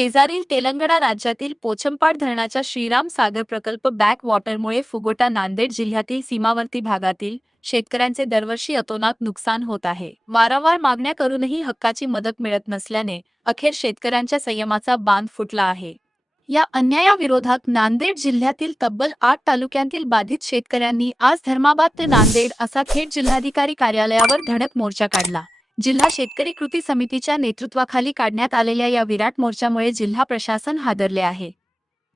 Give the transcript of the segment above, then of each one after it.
शेजारील तेलंगणा राज्यातील पोचमपाड धरणाच्या श्रीराम सागर प्रकल्प बॅक वॉटरमुळे फुगोटा नांदेड जिल्ह्यातील सीमावर्ती भागातील शेतकऱ्यांचे दरवर्षी अतोनात नुकसान होत आहे। वारंवार मागण्या करूनही हक्काची मदत मिळत नसल्याने अखेर शेतकऱ्यांच्या संयमाचा बांध फुटला आहे। या अन्यायाविरोधात नांदेड जिल्ह्यातील तब्बल 8 तालुक्यांतील बाधित शेतकऱ्यांनी आज धर्माबाद ते नांदेड असा थेट जिल्हाधिकारी कार्यालयावर धडक मोर्चा काढला। जिल्हा शेतकरी कृती समितीच्या नेतृत्वाखाली काढण्यात आलेल्या या विराट मोर्चामुळे जिल्हा प्रशासन हादरले आहे।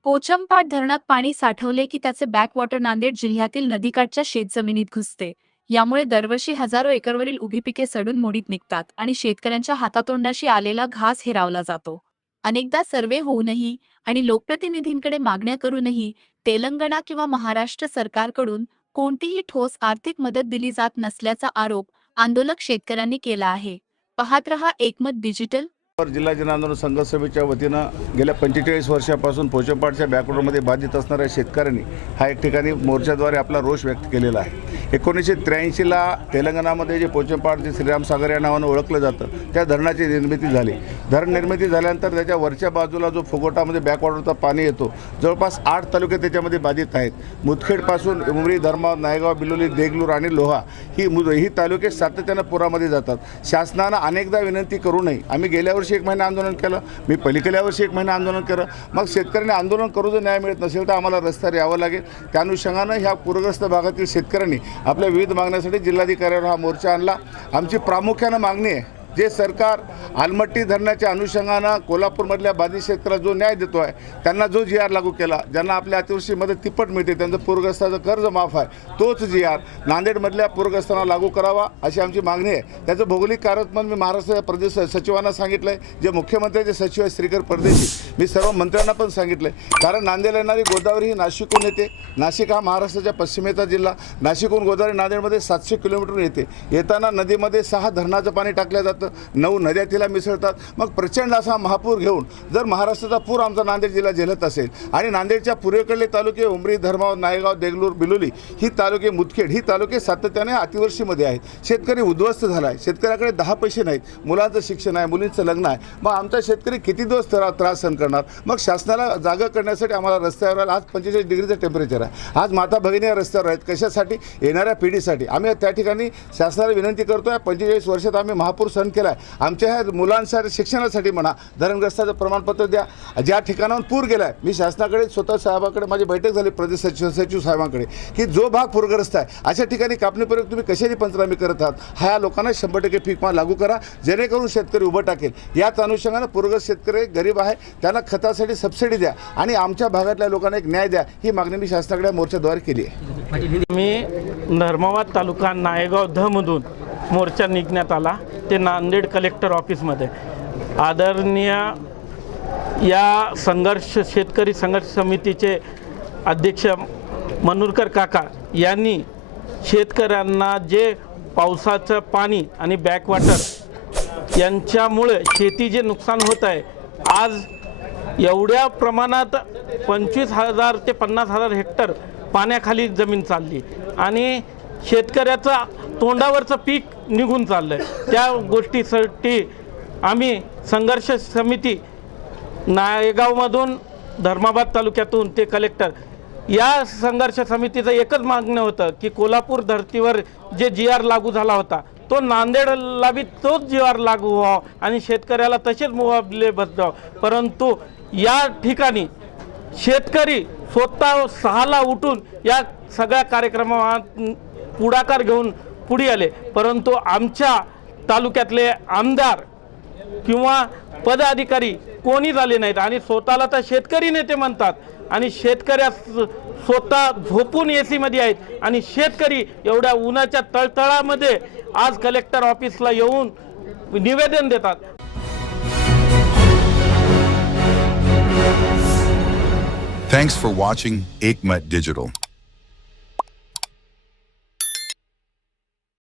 पोचमपाड धरणात पाणी साठवले की त्याचे बॅकवॉटर नांदेड जिल्ह्यातील नदीकाठच्या शेतजमिनीत घुसते। यामुळे दरवर्षी हजारो एकरवरील उभी पिके सडून मोडीत निघतात आणि शेतकऱ्यांच्या हातातोंडाशी आलेला घास हिरावला जातो। अनेकदा सर्वे होऊनही आणि लोकप्रतिनिधींकडे मागण्या करूनही तेलंगणा किंवा महाराष्ट्र सरकारकडून कोणतीही ठोस आर्थिक मदत दिली जात नसल्याचा आरोप आंदोलक शेतकऱ्यांनी केला आहे। पाहत रहा एकमत डिजिटल। जिल्हा जनआंदोलन संघ सभेच्या वतीनं गेल्या 45 वर्षापासून पोचमपाडच्या बॅकवॉटरमध्ये बाधित असणाऱ्या शेतकऱ्यांनी हा एक ठिकाणी मोर्चाद्वारे आपला रोष व्यक्त केलेला आहे। 1983ला तेलंगणामध्ये जे पोचमपाड श्रीराम सागर या नावानं ओळखलं जातं त्या धरणाची निर्मिती झाली। धरण निर्मिती झाल्यानंतर त्याच्या वरच्या बाजूला जो फुगोटामध्ये बॅकवॉटरचा पाणी येतो जवळपास 8 तालुके त्याच्यामध्ये बाधित आहेत। मुदखेडपासून उमरी, धर्माबाद, नायगाव, बिलोली, देगलूर आणि लोहा ही तालुके सातत्यानं पुरामध्ये जातात। शासनानं अनेकदा विनंती करूनही आम्ही गेल्या वर्षी 1 महिना आंदोलन केलं, मी पलीकडल्या वर्षी 1 महिना आंदोलन केलं। मग शेतकऱ्यांनी आंदोलन करू जर न्याय मिळत नसेल तर आम्हाला रस्त्यावर यावं लागेल। त्या अनुषंगानं ह्या पूरग्रस्त भागातील शेतकऱ्यांनी आपल्या विविध मागण्यासाठी जिल्हाधिकाऱ्यांवर हा मोर्चा आणला। आमची प्रामुख्यानं मागणी आहे जे सरकार आलमट्टी धरणाच्या अनुषंगानं कोल्हापूरमधल्या बाधित शेतकऱ्याला जो न्याय देतो आहे, त्यांना जो GR लागू केला, ज्यांना आपल्या अतिवृष्टी मदत तिप्पट मिळते, त्यांचं पूरग्रस्ताचं कर्ज माफ आहे, तोच GR नांदेडमधल्या पूरग्रस्तांना लागू करावा अशी आमची मागणी आहे। त्याचं भौगोलिक कार्यक्रम मी महाराष्ट्र प्रदेश सचिवांना सांगितलं आहे, जे मुख्यमंत्र्यांचे सचिव आहे श्रीकर परदेशी, मी सर्व मंत्र्यांना पण सांगितलं आहे। कारण नांदेडला येणारी गोदावरी ही नाशिकहून येते। नाशिक हा महाराष्ट्राच्या पश्चिमेचा जिल्हा। नाशिकहून गोदावरी नांदेडमध्ये 700 किलोमीटर येते। येताना नदीमध्ये 6 धरणाचं पाणी टाकलं जातं, 9 नद्या तिला मिसळतात। मग प्रचंड असा महापूर घेऊन जर महाराष्ट्राचा पूर आमचा नांदेड जिल्हा झेलत असेल आणि नांदेडच्या पूर्वेकडले तालुके उमरी, धर्माबाद, नायगाव, देगलूर, बिलोली ही तालुके, मुदखेड ही तालुके सातत्याने अतिवृष्टीमध्ये आहेत। शेतकरी उद्ध्वस्त झाला आहे। शेतकऱ्याकडे 10 पैसे नाहीत, मुलांचं शिक्षण आहे, मुलींचं लग्न आहे। मग आमचा शेतकरी किती दिवस त्रास सहन करणार? मग शासनाला जागा करण्यासाठी आम्हाला रस्त्यावर आज 45 डिग्रीचं टेम्परेचर आहे। आज माता भगिनी या रस्त्यावर आहेत कशासाठी? येणाऱ्या पिढीसाठी। आम्ही त्या ठिकाणी शासनाला विनंती करतोय, 45 वर्षात आम्ही महापूर सहन केला आहे। आमच्या ह्या मुलांसाठी शिक्षणासाठी म्हणा, धरणग्रस्ताचं प्रमाणपत्र द्या। ज्या ठिकाणाहून पूर गेला आहे, मी शासनाकडे स्वतः साहेबाकडे माझी बैठक झाली, प्रदेश सचिव साहेबांकडे, की जो भाग पूरग्रस्त आहे अशा ठिकाणी कापणीपर्यंत तुम्ही कशाची पंचनामे करत आहात? ह्या लोकांना 100% पीक विमा लागू करा, जेणेकरून शेतकरी उभं टाकेल। याच अनुषंगानं पूरग्रस्त शेतकरी गरीब आहे, त्यांना खतासाठी सबसिडी द्या आणि आमच्या भागातल्या लोकांना एक न्याय द्या, ही मागणी मी शासनाकडे मोर्चाद्वारे केली आहे। मी धर्माबाद तालुका नायगाव धमधून मोर्चा निघण्यात आला ते नांदेड कलेक्टर ऑफिसमध्ये। आदरणीय या शेतकरी संघर्ष समितीचे अध्यक्ष मनूरकर काका यांनी शेतकऱ्यांना जे पावसाचं पाणी आणि बॅकवॉटर यांच्यामुळे शेती जे नुकसान होत आहे, आज एवढ्या प्रमाणात 25,000 ते 50,000 हेक्टर पाण्याखाली जमीन चालली आणि शेतकऱ्याचा तोंडावरचं पीक निघून चाललं आहे। त्या गोष्टीसाठी आम्ही संघर्ष समिती नायगावमधून, धर्माबाद तालुक्यातून ते कलेक्टर या संघर्ष समितीचं एकच मागणं होतं की कोल्हापूर धर्तीवर जे GR लागू झाला होता तो नांदेडला बी तोच GR लागू व्हावा आणि शेतकऱ्याला तसेच मुआवजे भेटावे। परंतु या ठिकाणी शेतकरी स्वतः 6ला उठून या सगळ्या कार्यक्रमात पुढाकार घेऊन पुढे आले, परंतु आमच्या तालुक्यातले आमदार किंवा पदाधिकारी कोणी झाले नाहीत आणि स्वतःला तर शेतकरी नेते म्हणतात आणि शेतकऱ्या स्वतः झोपून AC मध्ये आहेत आणि शेतकरी एवढ्या उन्हाच्या तळतळामध्ये आज कलेक्टर ऑफिसला येऊन निवेदन देतात। Thanks for watching Ekmat Digital.